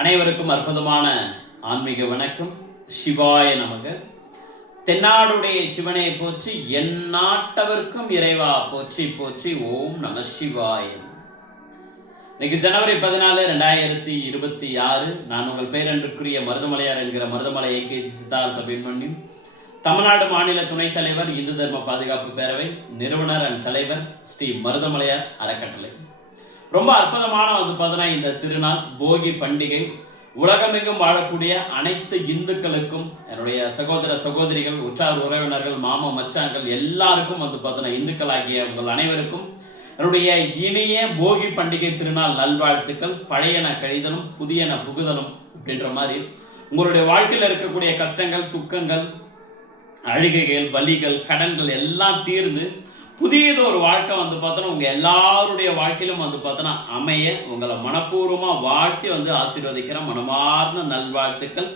அனைவருக்கும் அற்புதமான ஆன்மீக வணக்கம். சிவாய நமக. தென்னாடுடைய சிவனை போற்றி, எந்நாட்டவர்க்கும் இறைவா போற்றி போற்றி. ஓம் நம சிவாய. இன்னைக்கு ஜனவரி 14, 2026. நான் உங்கள் பேரன்பிற்குரிய மருதமலையார் என்கிற மருதமலை ஏகேஜி சித்தார்த்த பின்மணியும், தமிழ்நாடு மாநில துணைத் தலைவர், இந்து தர்ம பாதுகாப்பு பேரவை நிறுவனர் அண்ட் தலைவர், ஸ்ரீ மருதமலையார் அறக்கட்டளை. ரொம்ப அற்புதமான இந்த திருநாள் போகி பண்டிகை. உலகமெங்கும் வாழக்கூடிய அனைத்து இந்துக்களுக்கும், என்னுடைய சகோதர சகோதரிகள், உற்றார் உறவினர்கள், மாமா மச்சாங்கள் எல்லாருக்கும் இந்துக்களாகிய உங்கள் அனைவருக்கும் என்னுடைய இனிய போகி பண்டிகை திருநாள் நல்வாழ்த்துக்கள். பழையன கழிதலும் புதியன புகுதலும் அப்படின்ற மாதிரி உங்களுடைய வாழ்க்கையில் இருக்கக்கூடிய கஷ்டங்கள், துக்கங்கள், அழுகைகள், வலிகள், கடன்கள் எல்லாம் தீர்ந்து புதியது ஒரு வாழ்க்கை உங்க எல்லாருடைய வாழ்க்கையிலும் அமைய உங்களை மனப்பூர்வமா வாழ்த்தி ஆசீர்வதிக்கிற மனமார்ந்த நல்வாழ்த்துக்கள்.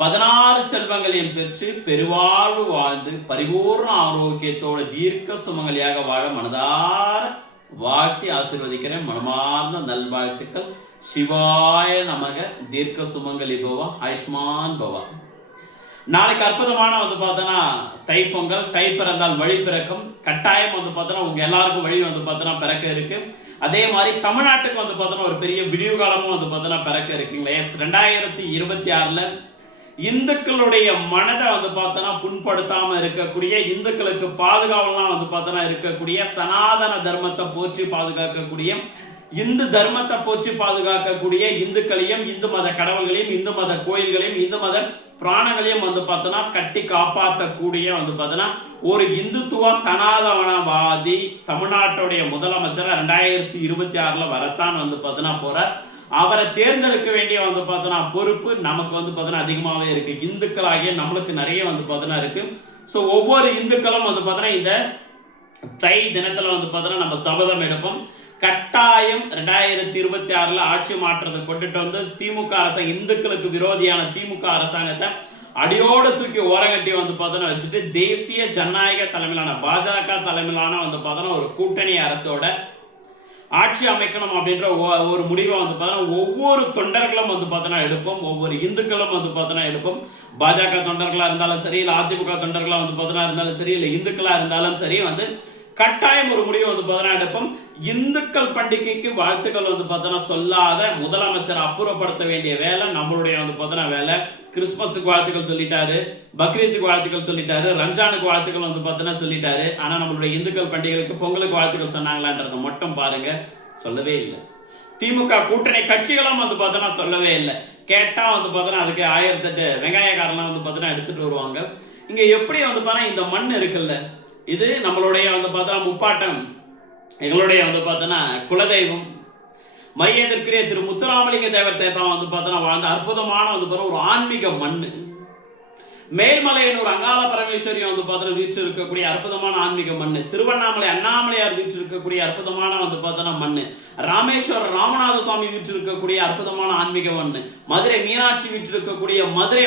16 செல்வங்களையும் பெற்று பெருவாழ்வு வாழ்ந்து பரிபூர்ண ஆரோக்கியத்தோடு தீர்க்க சுமங்கலியாக வாழ மனதார வாழ்த்தி ஆசீர்வதிக்கிறேன். மனமார்ந்த நல்வாழ்த்துக்கள். சிவாய நமக. தீர்க்க சுமங்கலி பவா, ஆயுஷ்மான் பவா. நாளைக்கு அற்புதமான தைப்பொங்கல். தை பிறந்தால் வழி பிறக்கும். கட்டாயம் உங்க எல்லாருக்கும் வழி பிறக்க இருக்கு. அதே மாதிரி தமிழ்நாட்டுக்கு ஒரு பெரிய விடிவு காலமும் பிறக்க இருக்குங்களே. 2026 இந்துக்களுடைய மனதை புண்படுத்தாம இருக்கக்கூடிய, இந்துக்களுக்கு பாதுகாவலாம் இருக்கக்கூடிய, சனாதன தர்மத்தை போற்றி பாதுகாக்கக்கூடிய, இந்து தர்மத்தை போற்றி பாதுகாக்கக்கூடிய இந்துக்களையும், இந்து மத கடவுள்களையும், இந்து மத கோயில்களையும், இந்து மத பிராணங்களையும் கட்டி காப்பாற்றக்கூடிய ஒரு இந்துத்துவ சனாதனவாதி தமிழ்நாட்டுடைய முதலமைச்சர் 2026 வரத்தான் போறார். அவரை தேர்ந்தெடுக்க வேண்டிய பொறுப்பு நமக்கு அதிகமாகவே இருக்கு. இந்துக்களாகிய நம்மளுக்கு நிறைய இருக்கு. ஸோ ஒவ்வொரு இந்துக்களும் இந்த தை தினத்துல நம்ம சபதம் எடுப்போம். கட்டாயம் 2026 ஆட்சி மாற்றத்தை கொண்டுட்டு திமுக அரசாங்கம், இந்துக்களுக்கு விரோதியான திமுக அரசாங்கத்தை அடியோடு தூக்கி ஓரங்கட்டி வச்சுட்டு தேசிய ஜனநாயக தலைமையிலான பாஜக தலைமையிலான ஒரு கூட்டணி அரசோட ஆட்சி அமைக்கணும் அப்படின்ற ஒரு முடிவை ஒவ்வொரு தொண்டர்களும் எடுப்போம். ஒவ்வொரு இந்துக்களும் எடுப்போம். பாஜக தொண்டர்களா இருந்தாலும் சரி, இல்லை அதிமுக தொண்டர்களா இருந்தாலும் சரி, இல்லை இந்துக்களா இருந்தாலும் சரி, கட்டாயம் ஒரு முடிவு எடுப்போம். இந்துக்கள் பண்டிகைக்கு வாழ்த்துக்கள் சொல்லாத முதலமைச்சர் அப்புறப்படுத்த வேண்டிய வேலை நம்மளுடைய வேலை. கிறிஸ்துமஸுக்கு வாழ்த்துக்கள் சொல்லிட்டாரு, பக்ரீத்துக்கு வாழ்த்துக்கள் சொல்லிட்டாரு, ரம்ஜானுக்கு வாழ்த்துக்கள் சொல்லிட்டாரு. ஆனா நம்மளுடைய இந்துக்கள் பண்டிகைக்கு, பொங்கலுக்கு வாழ்த்துக்கள் சொன்னாங்களான்றத மட்டும் பாருங்க, சொல்லவே இல்லை. திமுக கூட்டணி கட்சிகளும் சொல்லவே இல்லை. கேட்டா அதுக்கு 1008 வெங்காயக்காரலாம் எடுத்துட்டு வருவாங்க. இங்க எப்படி இந்த மண் இருக்குல்ல, இது நம்மளுடைய முப்பாட்டம், எங்களுடைய குலதெய்வம், மையத்திற்குரிய திரு முத்துராமலிங்க தேவர் தேத்தான் வாழ்ந்த அற்புதமான ஒரு ஆன்மீக மண்ணு. மேல்மலையனூர் அங்காள பரமேஸ்வரி வீச்சு இருக்கக்கூடிய அற்புதமான ஆன்மீக மண்ணு. திருவண்ணாமலை அண்ணாமலையார் வீச்சு இருக்கக்கூடிய அற்புதமான மண்ணு. ராமேஸ்வரம் ராமநாத சுவாமி வீச்சு இருக்கக்கூடிய அற்புதமான ஆன்மீக மண்ணு. மதுரை மீனாட்சி வீச்சு இருக்கக்கூடிய மதுரை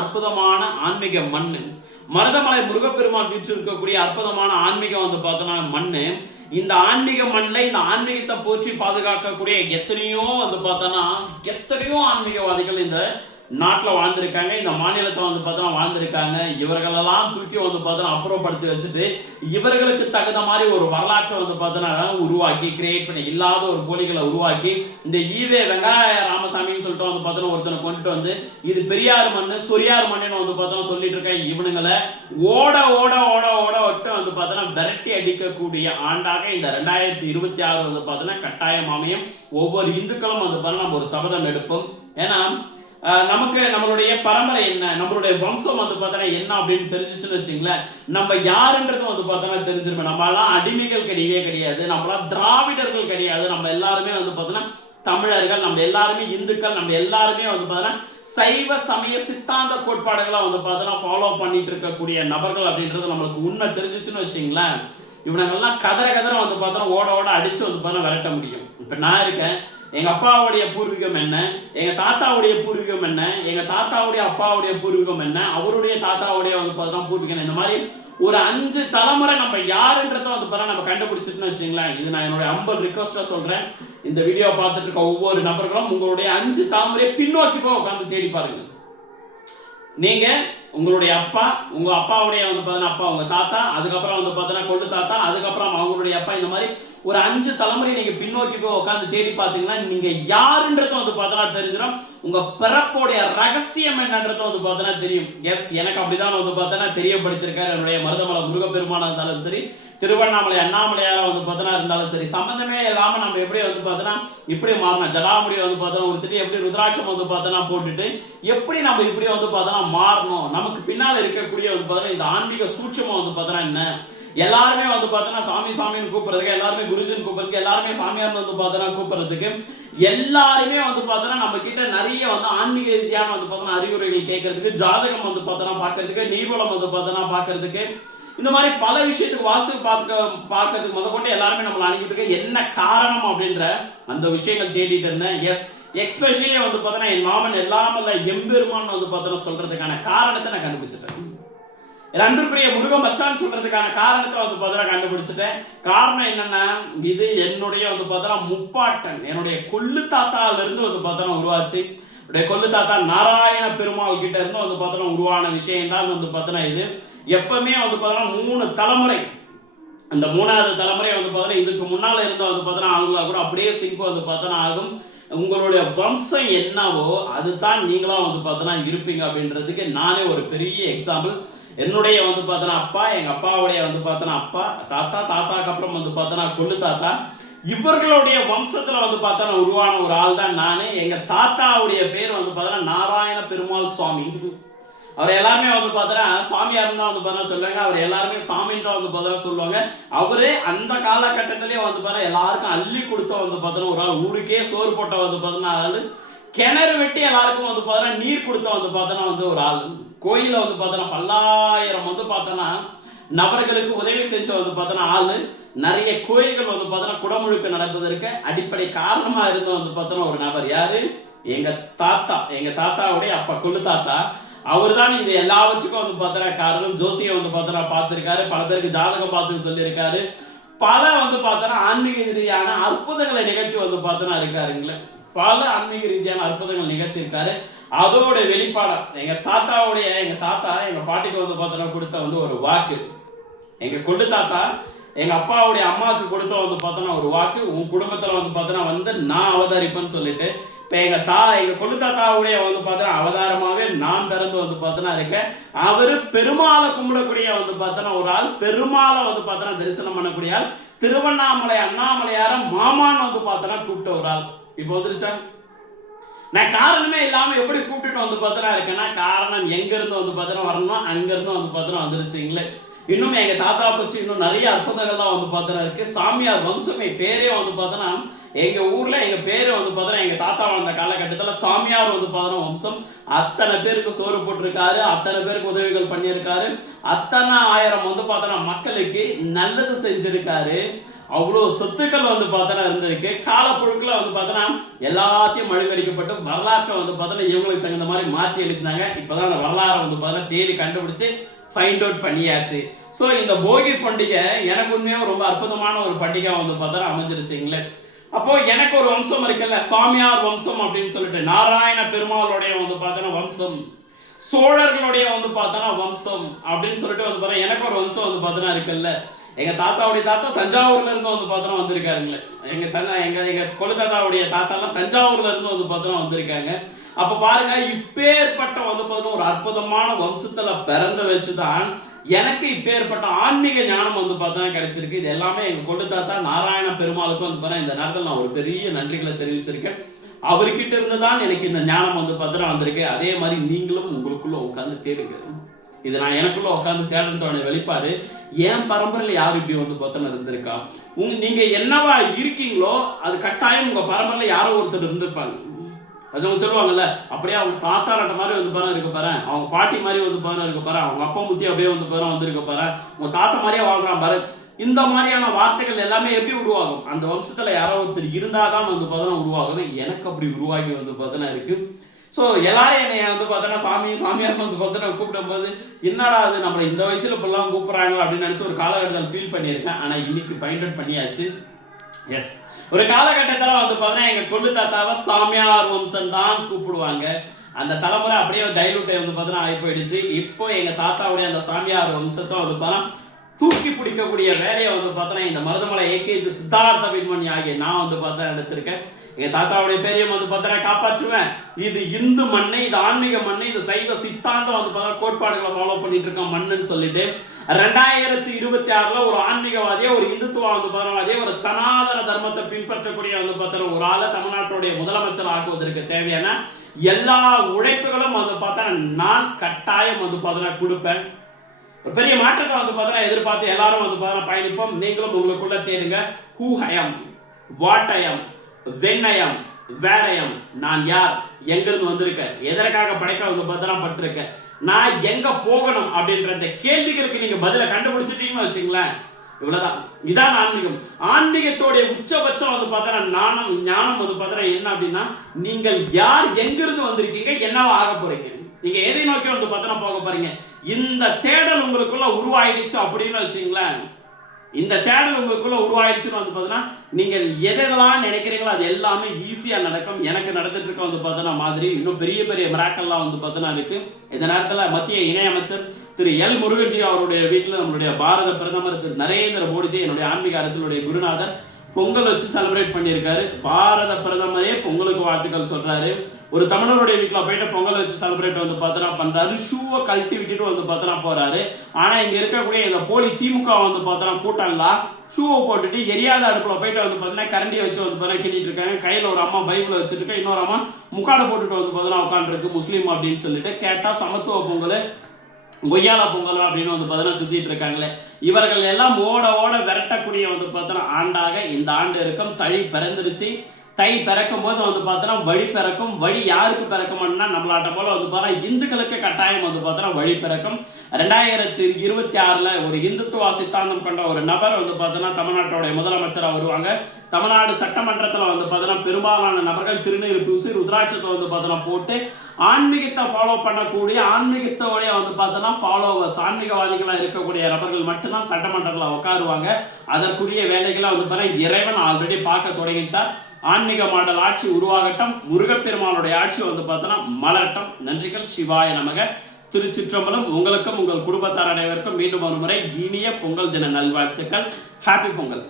அற்புதமான ஆன்மீக மண்ணு. மருதமலை முருகப்பெருமாள் வீச்சு இருக்கக்கூடிய அற்புதமான ஆன்மீகம் மண்ணு. இந்த ஆன்மீக மண்ணில் இந்த ஆன்மீகத்தை போற்றி பாதுகாக்கக்கூடிய எத்தனையோ எத்தனையோ ஆன்மீகவாதிகள் இந்த நாட்டில் வாழ்ந்திருக்காங்க, இந்த மாநிலத்தை வாழ்ந்திருக்காங்க. இவர்களெல்லாம் தூக்கி அப்புறப்படுத்தி வச்சுட்டு இவர்களுக்கு தகுந்த மாதிரி ஒரு வரலாற்றை உருவாக்கி கிரியேட் பண்ணி, இல்லாத ஒரு போலிகளை உருவாக்கி, இந்த ஈவே வெங்காய ராமசாமின்னு சொல்லிட்டு ஒருத்தனை கொண்டுட்டு இது பெரியார் மண்ணு, சொரியார் மண்ணுன்னு சொல்லிட்டு இருக்காங்க. இவனுங்களை ஓட ஓட ஓட ஓட விட்டு விரட்டி அடிக்கக்கூடிய ஆண்டாக இந்த 2026 கட்டாயம் அமையும். ஒவ்வொரு இந்துக்களும் நம்ம ஒரு சபதம் எடுப்போம். ஏன்னா நமக்கு நம்மளுடைய பரம்பரை என்ன, நம்மளுடைய வம்சம் என்ன அப்படின்னு தெரிஞ்சிச்சுன்னு வச்சுங்களேன், நம்ம யாருன்றதும் தெரிஞ்சிருப்போம். நம்ம எல்லாம் அடிமைகள் கிடையவே கிடையாது, நம்மளாம் திராவிடர்கள் கிடையாது. நம்ம எல்லாருமே தமிழர்கள், நம்ம எல்லாருமே இந்துக்கள், நம்ம எல்லாருமே சைவ சமய சித்தாந்த கோட்பாடுகளை ஃபாலோ பண்ணிட்டு இருக்கக்கூடிய நபர்கள் அப்படின்றது நம்மளுக்கு உண்மை தெரிஞ்சிச்சுன்னு வச்சுங்களேன், இவனங்கள்லாம் கதற ஓட ஓட அடிச்சு விரட்ட முடியும். இப்போ நான் இருக்கேன், எங்கள் அப்பாவுடைய பூர்வீகம் என்ன, எங்கள் தாத்தாவுடைய பூர்வீகம் என்ன, எங்கள் தாத்தாவுடைய அப்பாவுடைய பூர்வீகம் என்ன, அவருடைய தாத்தாவுடைய வந்து பார்த்தீங்கன்னா பூர்வீகம், இந்த மாதிரி ஒரு 5 தலைமுறை நம்ம யாருன்றதை வந்து பார்த்தா நம்ம கண்டுபிடிச்சிட்டுன்னு வச்சுங்களேன். இது நான் என்னுடைய ஹம்பிள் ரிக்வஸ்ட்டாக சொல்கிறேன். இந்த வீடியோ பார்த்துட்டு இருக்க ஒவ்வொரு நபர்களும் உங்களுடைய 5 தலைமுறையை பின்னோக்கி போய் உட்காந்து தேடி பாருங்க. நீங்க உங்களுடைய அப்பா, உங்க அப்பாவுடைய வந்து பார்த்தீங்கன்னா அப்பா, உங்க தாத்தா, அதுக்கப்புறம் வந்து பார்த்தீங்கன்னா கொள்ளு தாத்தா, அதுக்கப்புறம் அவங்களுடைய அப்பா, இந்த மாதிரி ஒரு 5 தலைமுறை நீங்க பின்னோக்கி போய் உட்காந்து தேடி பார்த்தீங்கன்னா நீங்க யாருன்றதும் வந்து பார்த்தீங்கன்னா தெரிஞ்சிடும். உங்க பிறப்போடைய ரகசியம் என்னன்றதும் வந்து பார்த்தீங்கன்னா தெரியும். எஸ், எனக்கு அப்படிதான் வந்து பார்த்தீங்கன்னா தெரியப்படுத்திருக்காரு என்னுடைய மருதமலை முருகப்பெருமானா இருந்தாலும் சரி, திருவண்ணாமலை அண்ணாமலையாரா வந்து பார்த்தீங்கன்னா இருந்தாலும் சரி, சம்பந்தமே இல்லாம நம்ம எப்படி வந்து பார்த்தீங்கன்னா இப்படி மாறணும், ஜடாமுடியை வந்து பார்த்தீங்கன்னா ஒரு திட்டி எப்படி ருத்ராட்சம் வந்து பார்த்தீங்கன்னா போட்டுட்டு எப்படி நம்ம இப்படி வந்து பார்த்தீங்கன்னா மாறணும், நமக்கு பின்னால் இருக்கக்கூடிய வந்து பார்த்தீங்கன்னா இந்த ஆன்மீக சூட்சமா வந்து பார்த்தீங்கன்னா என்ன, எல்லாருமே வந்து பார்த்தீங்கன்னா சாமி சாமின்னு கூப்பிடுறதுக்கு, எல்லாருமே குருஜின்னு கூப்பிடுறதுக்கு, எல்லாருமே சாமியார் வந்து பார்த்தீங்கன்னா கூப்பிடுறதுக்கு, எல்லாருமே வந்து பார்த்தீங்கன்னா நம்ம கிட்ட நிறைய வந்து ஆன்மீக ரீதியான வந்து பார்த்தீங்கன்னா அறிவுரைகள் கேட்கறதுக்கு, ஜாதகம் வந்து பார்த்தீங்கன்னா பார்க்கறதுக்கு, நீர்வளம் வந்து பார்த்தீங்கன்னா பார்க்கறதுக்கு, இந்த மாதிரி பல விஷயத்துக்கு வாஸ்து பார்க்கறதுக்கு முதற்கொண்டு எல்லாருமே நம்மளை அனுப்பிட்டு இருக்க. என்ன காரணம் அப்படின்ற அந்த விஷயங்கள் தேடிட்டு இருந்தேன். எஸ், எக்ஸ்பெஷலி வந்து பார்த்தீங்கன்னா என் மாமன் எல்லாமல்ல எம்பெருமான் வந்து பார்த்தீங்கன்னா சொல்றதுக்கான காரணத்தை நான் கண்டுபிடிச்சிட்டேன். அன்புக்குரிய முருகன் மச்சான் சொல்றதுக்கான காரணத்தை வந்து பார்த்தீங்கன்னா கண்டுபிடிச்சிட்டேன். காரணம் என்னன்னா, இது என்னுடைய வந்து பார்த்தீங்கன்னா முப்பாட்டன், என்னுடைய கொள்ளு தாத்தால இருந்து வந்து பார்த்தீங்கன்னா உருவாச்சு. என்னுடைய கொள்ளு தாத்தா நாராயண பெருமாள் கிட்ட இருந்து வந்து பார்த்தீங்கன்னா உருவான விஷயம் தான் வந்து பார்த்தீங்கன்னா இது. எப்பவுமே வந்து பார்த்தீங்கன்னா 3 தலைமுறை, அந்த 3வது தலைமுறை வந்து பார்த்தீங்கன்னா இதுக்கு முன்னால இருந்து வந்து பார்த்தீங்கன்னா அவங்கள கூட அப்படியே சிங்க் வந்து பார்த்தீங்கன்னா ஆகும். உங்களுடைய வம்சம் என்னவோ அதுதான் நீங்களா வந்து பார்த்தீங்கன்னா இருப்பீங்க அப்படின்றதுக்கு நானே ஒரு பெரிய எக்ஸாம்பிள். என்னுடைய வந்து பார்த்தீங்கன்னா அப்பா, எங்க அப்பாவுடைய வந்து பார்த்தீங்கன்னா அப்பா, தாத்தா, தாத்தாக்கு அப்புறம் வந்து பார்த்தீங்கன்னா கொள்ளு தாத்தா, இவர்களுடைய வம்சத்துல வந்து பார்த்தீங்கன்னா உருவான ஒரு ஆள் தான் நானு. எங்க தாத்தாவுடைய பேர் வந்து பார்த்தீங்கன்னா நாராயண பெருமாள் சுவாமி. அவர் எல்லாருமே வந்து பார்த்தீங்கன்னா சாமியார் தான் வந்து பார்த்தீங்கன்னா சொல்லுவாங்க. அவர் எல்லாருமே சாமின்னு வந்து பார்த்தீங்கன்னா சொல்லுவாங்க. அவரு அந்த காலகட்டத்திலேயே வந்து பார்த்தீங்கன்னா எல்லாருக்கும் அள்ளி கொடுத்த வந்து பார்த்தீங்கன்னா ஒரு ஆள், ஊருக்கே சோறு போட்ட வந்து பார்த்தீங்கன்னா ஆள், கிணறு வெட்டி எல்லாருக்கும் வந்து பார்த்தீங்கன்னா நீர் கொடுத்த வந்து பார்த்தீங்கன்னா வந்து ஒரு ஆள், கோயில வந்து பார்த்தீங்கன்னா பல்லாயிரம் வந்து பார்த்தோன்னா நபர்களுக்கு உதவி செஞ்ச வந்து பார்த்தோன்னா ஆளு, நிறைய கோயில்கள் வந்து பார்த்தோன்னா குடமுழுக்கு நடப்பதற்கு அடிப்படை காரணமா இருந்த வந்து பார்த்தோன்னா ஒரு நபர். யாரு? எங்க தாத்தா, எங்க தாத்தாவுடைய அப்பா கொள்ளு தாத்தா. அவர் தான் இது எல்லாவற்றுக்கும் வந்து பார்த்தோன்னா காரணம். ஜோசியை வந்து பார்த்தோன்னா பார்த்துருக்காரு, பல பேருக்கு ஜாதகம் பார்த்துன்னு சொல்லியிருக்காரு, பல வந்து பார்த்தோன்னா ஆன்மீக ரீதியான அற்புதங்களை நிகழ்ச்சி வந்து பார்த்தோன்னா இருக்காருங்களே, பல ஆன்மீக ரீதியான அற்புதங்கள் நிகழ்த்தியிருக்காரு. அதோட வெளிப்பாடம் எங்க தாத்தா எங்க பாட்டிக்கு வந்து பார்த்தோன்னா கொடுத்த வந்து ஒரு வாக்கு. எங்க கொள்ளு தாத்தா எங்க அப்பாவுடைய அம்மாவுக்கு கொடுத்த வந்து பார்த்தோன்னா ஒரு வாக்கு, உன் குடும்பத்துல வந்து பார்த்தோன்னா வந்து நான் அவதரிப்பேன்னு சொல்லிட்டு. இப்போ எங்க கொள்ளு தாத்தாவுடைய வந்து பார்த்தோன்னா அவதாரமாவே நான் பிறந்து வந்து பார்த்தோன்னா இருக்கேன். அவரு பெருமாளை கும்பிடக்கூடிய வந்து பார்த்தோன்னா ஒரு ஆள், பெருமாளை வந்து பார்த்தோன்னா தரிசனம் பண்ணக்கூடிய ஆள், திருவண்ணாமலை அண்ணாமலையார மாமான்னு வந்து பார்த்தோன்னா கூப்பிட்ட ஒரு ஆள். இப்போ வந்துருச்சா? நான் காரணமே இல்லாம எப்படி கூப்பிட்டுட்டு வந்து பார்த்தோன்னா இருக்கேன்னா, காரணம் எங்க இருந்து வந்து பார்த்தோன்னா வரணும், அங்க இருந்து வந்து பார்த்தோன்னா வந்துருச்சுங்களே. இன்னும் எங்க தாத்தா பற்றி இன்னும் நிறைய அற்புதங்கள்லாம் வந்து பார்த்தோன்னா இருக்கு. சாமியார் வம்சமே பேரே வந்து பார்த்தோன்னா எங்க ஊர்ல எங்க பேரு வந்து பார்த்தோன்னா எங்க தாத்தா வாழ்ந்த காலகட்டத்தில் சாமியார் வந்து பார்த்தோன்னா வம்சம். அத்தனை பேருக்கு சோறு போட்டிருக்காரு, அத்தனை பேருக்கு உதவிகள் பண்ணியிருக்காரு, அத்தனை ஆயிரம் வந்து பார்த்தோன்னா மக்களுக்கு நல்லது செஞ்சிருக்காரு. அவ்வளோ சொத்துக்கள் வந்து பார்த்தோன்னா இருந்திருக்கு. காலப்பொழுக்கில் வந்து பார்த்தோன்னா எல்லாத்தையும் மழுங்கடிக்கப்பட்டு வரலாற்றை வந்து பார்த்தோன்னா இவங்களுக்கு தகுந்த மாதிரி மாற்றி எழுதினாங்க. இப்போதான் அந்த வரலாறை வந்து பார்த்தோன்னா தேடி கண்டுபிடிச்சு ஃபைண்ட் அவுட் பண்ணியாச்சு. ஸோ இந்த போகி பண்டிகை எனக்கு உண்மையாக ரொம்ப அற்புதமான ஒரு பண்டிகை வந்து பார்த்தோன்னா அமைஞ்சிருச்சுங்களே. அப்போ எனக்கு ஒரு வம்சம் இருக்குல்ல, சாமியார் வம்சம் அப்படின்னு சொல்லிட்டு, நாராயண பெருமாளுடைய வந்து பார்த்தோன்னா வம்சம், சோழர்களுடைய வந்து பார்த்தோன்னா வம்சம் அப்படின்னு சொல்லிட்டு வந்து பார்த்தா எனக்கு ஒரு வம்சம் வந்து பார்த்தோன்னா இருக்குல்ல. எங்க தாத்தாவுடைய தாத்தா தஞ்சாவூர்ல இருந்து வந்து பார்த்தோன்னா வந்திருக்காருங்களே. எங்க கொள்ளு தாத்தாவுடைய தாத்தாலாம் தஞ்சாவூர்ல இருந்து வந்து பார்த்தோன்னா வந்திருக்காங்க. அப்ப பாருங்க, இப்பேற்பட்ட வந்து பார்த்தோன்னா ஒரு அற்புதமான வம்சத்துல பிறந்த வச்சுதான் எனக்கு இப்பேற்பட்ட ஆன்மீக ஞானம் வந்து பார்த்தோன்னா கிடைச்சிருக்கு. இது எல்லாமே எங்க கொள்ளு தாத்தா நாராயண பெருமாளுக்கு வந்து பார்த்தா இந்த நேரத்தில் நான் ஒரு பெரிய நன்றிகளை தெரிவிச்சிருக்கேன். அவர்கிட்ட இருந்து தான் எனக்கு இந்த ஞானம் வந்து பார்த்தோன்னா வந்திருக்கு. அதே மாதிரி நீங்களும் உங்களுக்குள்ள உட்காந்து தேடுங்க. இது நான் எனக்குள்ள உட்காந்து தேடுறதோட வெளிப்பாடு. என் பரம்பரையில் யாரும் இப்படி வந்து பார்த்தோன்னா இருந்திருக்கா? நீங்க என்னவா இருக்கீங்களோ அது கட்டாயம் உங்க பரம்பரையில் யாரோ ஒருத்தர் இருந்திருப்பாங்க. அது அவங்க சொல்லுவாங்கல்ல, அப்படியே அவங்க தாத்தா நட்ட மாதிரி வந்து பாரு இருக்க பாரு, அவங்க பாட்டி மாதிரி வந்து பாரு இருக்க பாரு, அவங்க அப்பா முத்தி அப்படியே வந்து பாரு வந்திருக்க பாரு, உங்க தாத்தா மாதிரியே வாழ்றான் பாரு. இந்த மாதிரியான வார்த்தைகள் எல்லாமே எப்படி உருவாகும்? அந்த வம்சத்துல யாரோ ஒருத்தர் இருந்தாதான் வந்து பார்த்தீங்கன்னா உருவாகுது. எனக்கு அப்படி உருவாகி வந்து பார்த்தீங்கன்னா இருக்கு. ஸோ எல்லாரும் என்னை வந்து பார்த்தீங்கன்னா சாமியார்னு வந்து பார்த்தீங்கன்னா கூப்பிடும்போது, என்னடா அது நம்மளை இந்த வயசுல இப்பெல்லாம் கூப்பிடுறாங்க அப்படின்னு நினைச்சு ஒரு காலகட்டத்தில் ஃபீல் பண்ணியிருக்கேன். ஆனால் இன்னைக்கு ஃபைண்ட் அவுட் பண்ணியாச்சு. எஸ், ஒரு காலகட்டத்தில் வந்து பார்த்தீங்கன்னா எங்க கொள்ளு தாத்தாவை சாமியார் வம்சம் தான் கூப்பிடுவாங்க. அந்த தலைமுறை அப்படியே டைலூட் வந்து பார்த்தீங்கன்னா ஆகி போயிடுச்சு. இப்போ எங்க தாத்தாவுடைய அந்த சாமியார் வம்சத்தை வந்து பார்த்தீங்கன்னா தூக்கி பிடிக்கக்கூடிய வேலையை வந்து பார்த்தோன்னா இந்த மருதமலை ஏகேஜி சித்தார்த்த விண்மணி ஆகிய நான் வந்து பார்த்தா எடுத்திருக்கேன். எங்கள் தாத்தாவுடைய பேரையும் வந்து பார்த்தா காப்பாற்றுவேன். இது இந்து மண்ணு, இது ஆன்மீக மண்ணு, இது சைவ சித்தாந்தம் வந்து பார்த்தா கோட்பாடுகளை ஃபாலோ பண்ணிட்டு இருக்கோம் மண்ணுன்னு சொல்லிட்டு 2026 ஒரு ஆன்மீகவாதியை, ஒரு இந்துத்துவ வந்து பார்த்தா ஒரு சனாதன தர்மத்தை பின்பற்றக்கூடிய வந்து பார்த்தா ஒரு ஆளை தமிழ்நாட்டுடைய முதலமைச்சர் ஆக்குவதற்கு தேவையான எல்லா உழைப்புகளும் வந்து பார்த்தா நான் கட்டாயம் வந்து பார்த்தா கொடுப்பேன். ஒரு பெரிய மாற்றத்தை வந்து பார்த்தா எதிர்பார்த்து எல்லாரும் வந்து பார்த்தா பயணிப்போம். நீங்களும் உங்களுக்குள்ள தேடுங்க. Who I am, what I am, when I am, where I am. நான் யார், எங்கிருந்து வந்திருக்கேன், எதற்காக படைக்க வந்து பார்த்தா பட்டிருக்கேன், நான் எங்க போகணும் அப்படின்ற இந்த கேள்விகளுக்கு நீங்க பதிலை கண்டுபிடிச்சிட்டீங்கன்னு வச்சுங்களேன், இவ்வளவுதான். இதான் ஆன்மீகம். ஆன்மீகத்தோடைய உச்சபட்சம் வந்து பார்த்தா ஞானம் வந்து பார்த்தா என்ன அப்படின்னா, நீங்கள் யார், எங்கிருந்து வந்திருக்கீங்க, என்னவா ஆக போறீங்க, நீங்க எதை நோக்கி வந்து பார்த்தா போக போறீங்க. இந்த தேடல் உங்களுக்குள்ள உருவாயிடுச்சு அப்படின்னு வச்சுங்களேன், இந்த தேடல் உங்களுக்குள்ள உருவாயிடுச்சுன்னு வந்து பார்த்தீங்கன்னா நீங்கள் எதெல்லாம் நினைக்கிறீங்களோ அது எல்லாமே ஈஸியாக நடக்கும். எனக்கு நடந்துட்டு இருக்க வந்து பார்த்தோன்னா மாதிரி இன்னும் பெரிய பெரிய மிராக்கள்லாம் வந்து பார்த்தோன்னா இருக்கு. இந்த நேரத்தில் மத்திய இணையமைச்சர் திரு எல் முருகன்ஜி அவருடைய வீட்டில் நம்மளுடைய பாரத பிரதமர் திரு நரேந்திர மோடிஜி, என்னுடைய ஆன்மீக அரசியலுடைய குருநாதர், பொங்கல் வச்சு செலிப்ரேட் பண்ணியிருக்காரு. பாரத பிரதமரே பொங்கலுக்கு வாழ்த்துக்கள் சொல்றாரு. ஒரு தமிழருடைய வீட்டில் போயிட்டு பொங்கல் வச்சு செலிப்ரேட் வந்து பார்த்தோன்னா பண்றாரு. ஷூவை கழட்டி விட்டுட்டு வந்து பார்த்தோன்னா போறாரு. ஆனா இங்க இருக்கக்கூடிய இந்த போலி திமுக வந்து பார்த்தோன்னா கூட்டம்லாம் ஷூவை போட்டுட்டு எரியாத அடுப்புல போயிட்டு வந்து பார்த்தீங்கன்னா கரண்டியை வச்சு வந்து பார்த்தா கிண்டிட்டு இருக்காங்க. கையில ஒரு அம்மா பைபிளை வச்சுட்டு இன்னொரு அம்மா முக்காடை போட்டுட்டு வந்து பார்த்தோன்னா உட்காந்துருக்கு முஸ்லீம் அப்படின்னு சொல்லிட்டு. கேட்டா சமத்துவ பொங்கல், கொய்யால பொங்கல் அப்படின்னு வந்து பார்த்தீங்கன்னா சுத்திட்டு இருக்காங்களே. இவர்கள் எல்லாம் ஓட ஓட விரட்டக்கூடிய வந்து பார்த்தோன்னா ஆண்டாக இந்த ஆண்டு இருக்கும். தழி பிறந்துருச்சு. தை பிறக்கும் போது வந்து பார்த்தோன்னா வழி பிறக்கும். வழி யாருக்கு பிறக்கும்னா நம்மளாட்ட போல வந்து பார்த்தா இந்துக்களுக்கு கட்டாயம் வந்து பார்த்தோன்னா வழி பிறக்கும். 2026 ஒரு இந்துத்துவ சித்தாந்தம் கொண்ட ஒரு நபர் வந்து பார்த்தோன்னா தமிழ்நாட்டோடைய முதலமைச்சராக வருவாங்க. தமிழ்நாடு சட்டமன்றத்தில் வந்து பார்த்தோன்னா பெரும்பாலான நபர்கள் திருநீர் பூசி ருத்ராட்சத்தை வந்து பார்த்தோன்னா போட்டு ஆன்மீகத்தை ஃபாலோ பண்ணக்கூடிய, ஆன்மீகத்தோடைய வந்து பார்த்தோன்னா ஃபாலோவர்ஸ், ஆன்மீகவாதிகளாக இருக்கக்கூடிய நபர்கள் மட்டும்தான் சட்டமன்றத்தில் உட்காருவாங்க. அதற்குரிய வேலைகளை வந்து பார்த்தா இறைவன் ஆல்ரெடி பார்க்க தொடங்கிட்டார். ஆன்மீக மாடல் ஆட்சி உருவாகட்டும். முருகப்பெருமானுடைய ஆட்சி வந்து பார்த்தோன்னா மலரட்டும். நன்றிகள். சிவாய நமக. திருச்சிற்றம்பலம். உங்களுக்கும் உங்கள் குடும்பத்தார் அனைவருக்கும் மீண்டும் ஒரு முறை இனிய பொங்கல் தின நல்வாழ்த்துக்கள். ஹாப்பி பொங்கல்.